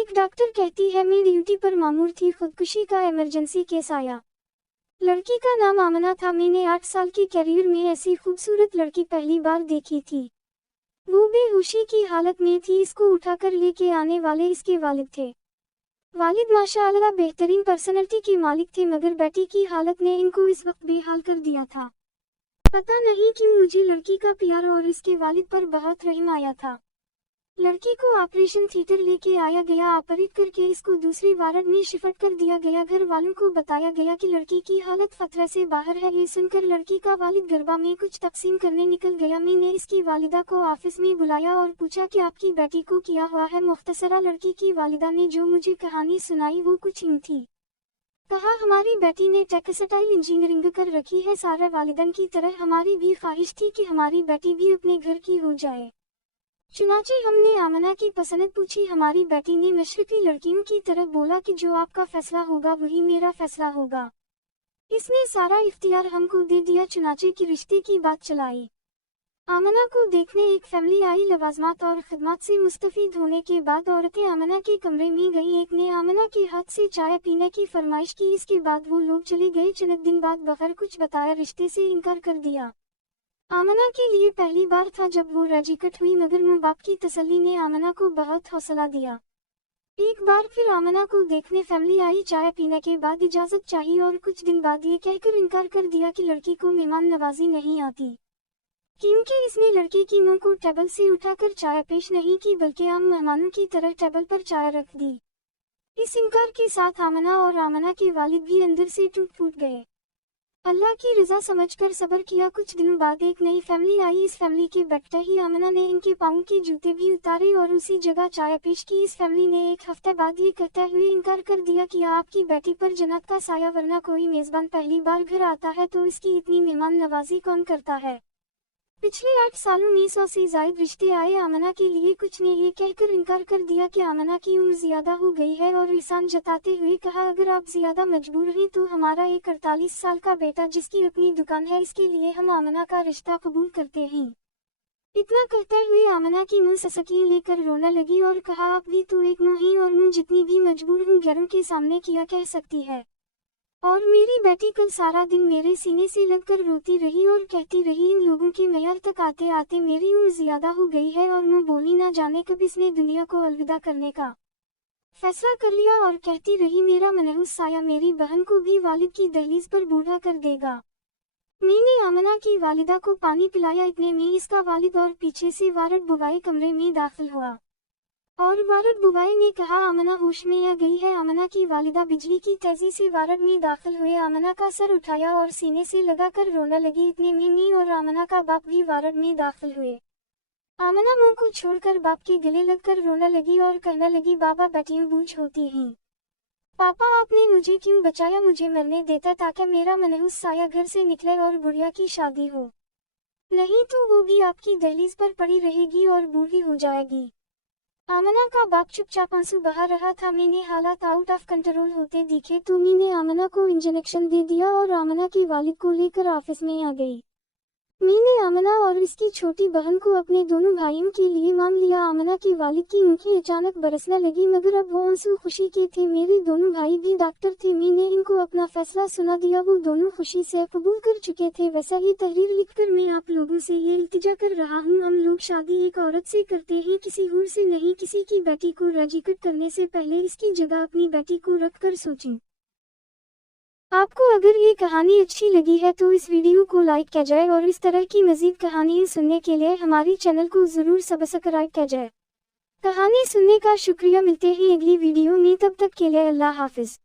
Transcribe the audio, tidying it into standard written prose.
एक डॉक्टर कहती है मैं ड्यूटी पर मामूर थी, खुदकुशी का इमरजेंसी केस आया। लड़की का नाम आमना था। मैंने 8 साल के करियर में ऐसी खूबसूरत लड़की पहली बार देखी थी। वो बेहोशी की हालत में थी। इसको उठाकर लेके आने वाले इसके वालिद थे। वालिद माशाअल्लाह बेहतरीन पर्सनैलिटी के मालिक थे, मगर बेटी की हालत ने इनको इस वक्त बेहाल कर दिया था। पता नहीं क्यों मुझे लड़की का प्यार और इसके वालिद पर बहुत रहम आया था। लड़की को ऑपरेशन थिएटर लेके आया गया, ऑपरेट करके इसको दूसरी वार्ड में शिफ्ट कर दिया गया। घर वालों को बताया गया कि लड़की की हालत खतरे से बाहर है। ये सुनकर लड़की का वालिद गरबा में कुछ तकसीम करने निकल गया। मैंने इसकी वालिदा को ऑफिस में बुलाया और पूछा कि आपकी बेटी को क्या हुआ है। मुख्तसरा लड़की की वालिदा ने जो मुझे कहानी सुनाई वो कुछ यूं थी। कहा, हमारी बेटी ने टेक्सटाइल इंजीनियरिंग कर रखी है। सारे वालिदन की तरह हमारी भी ख्वाहिश थी कि हमारी बेटी भी अपने घर की हो जाए। चुनाचे हमने आमना की पसंद पूछी। हमारी बेटी ने मशरकी लड़कियों की तरह बोला कि जो आपका फैसला होगा वही मेरा फैसला होगा। इसने सारा इख्तियार हमको दे दिया। चुनाचे की रिश्ते की बात चलाई। आमना को देखने एक फैमिली आई। लवाजमात और खिदमत से मुस्तफीद होने के बाद औरतें आमना के कमरे में गई। एक ने आमना के हाथ से चाय पीने की फरमाइश की। इसके बाद वो लोग चले गए। चंद दिन बाद बगैर कुछ बताया रिश्ते से इनकार कर दिया। आमना के लिए पहली बार था जब वो राजी कट हुई, मगर माँ बाप की तसल्ली ने आमना को बहुत हौसला दिया। एक बार फिर आमना को देखने फैमिली आई। चाय पीने के बाद इजाजत चाहिए और कुछ दिन बाद ये कहकर इनकार कर दिया कि लड़की को मेहमान नवाजी नहीं आती, क्योंकि इसने लड़की की मां को टेबल से उठाकर चाय पेश नहीं की बल्कि आम मेहमानों की तरह टेबल पर चाय रख दी। इस इनकार के साथ आमना और आमना के वालिद भी अंदर से टूट फूट गए। अल्लाह की रजा समझकर सब्र किया। कुछ दिनों बाद एक नई फैमिली आई। इस फैमिली के बैठते ही आमना ने इनके पाँव के जूते भी उतारे और उसी जगह चाय पेश की। इस फैमिली ने एक हफ्ते बाद ये कहते हुए इनकार कर दिया कि आपकी बेटी पर जन्नत का साया, वरना कोई मेजबान पहली बार घर आता है तो इसकी इतनी मेहमान नवाजी कौन करता है। पिछले 8 सालों में 100 से ज्यादा रिश्ते आए। आमना के लिए कुछ ने ये कहकर इनकार कर दिया कि आमना की उम्र ज्यादा हो गई है और एहसान जताते हुए कहा, अगर आप ज्यादा मजबूर हैं तो हमारा एक 48 साल का बेटा जिसकी अपनी दुकान है, इसके लिए हम आमना का रिश्ता कबूल करते हैं। इतना कहते हुए आमना की मुंह ससकियां लेकर रोने लगी और कहा, आप भी तो एक माँ ही और मैं जितनी भी मजबूर हूँ घरों के सामने किया कह सकती है। और मेरी बेटी कल सारा दिन मेरे सीने से लगकर रोती रही और कहती रही, इन लोगों के मैयार तक आते आते मेरी उम्र ज्यादा हो गई है और मैं बोली ना जाने कब इसने दुनिया को अलविदा करने का फैसला कर लिया। और कहती रही, मेरा मनहूस साया मेरी बहन को भी वालिद की दहलीज पर बूढ़ा कर देगा। मैंने आमना की वालिदा को पानी पिलाया। इतने में इसका वालिद और पीछे से वारड बुवाई कमरे में दाखिल हुआ और वारड बुवाई ने कहा, आमना होश में आ गई है। आमना की वालिदा बिजली की तेजी से वारड में दाखिल हुए। आमना का सर उठाया और सीने से लगाकर रोने लगी। इतने में मैं और आमना का बाप भी वारड में दाखिल हुए। आमना मुंह को छोड़कर बाप के गले लगकर रोने लगी और कहने लगी, बाबा बेटियां बूझ होती हैं। पापा आपने मुझे क्यों बचाया, मुझे मरने देता ताकि मेरा मनहूस साया घर से निकले और गुड़िया की शादी हो, नहीं तो वो भी आपकी दहलीज पर पड़ी रहेगी और बूढ़ी हो जाएगी। आमना का बाप चुपचाप आंसू बहा रहा था। मैंने हालात आउट ऑफ कंट्रोल होते दिखे तो मैंने आमना को इंजेक्शन दे दिया और आमना की वालिद को लेकर ऑफिस में आ गई। मैंने आमना और इसकी छोटी बहन को अपने दोनों भाइयों के लिए मान लिया। आमना की वालिद की आंखें अचानक बरसने लगी, मगर अब वो आंसू खुशी के थे। मेरे दोनों भाई भी डॉक्टर थे। मैंने इनको अपना फैसला सुना दिया। वो दोनों खुशी से कबूल कर चुके थे। वैसा ही तहरीर लिखकर मैं आप लोगों से ये इल्तिजा कर रहा हूँ, हम लोग शादी एक औरत से करते हैं, किसी हूर से नहीं। किसी की बेटी को राजी करने से पहले इसकी जगह अपनी बेटी को रख कर सोचें। आपको अगर ये कहानी अच्छी लगी है तो इस वीडियो को लाइक किया जाए और इस तरह की मज़ीद कहानियाँ सुनने के लिए हमारी चैनल को ज़रूर सब्सक्राइब किया जाए। कहानी सुनने का शुक्रिया। मिलते हैं अगली वीडियो में, तब तक के लिए अल्लाह हाफिज़।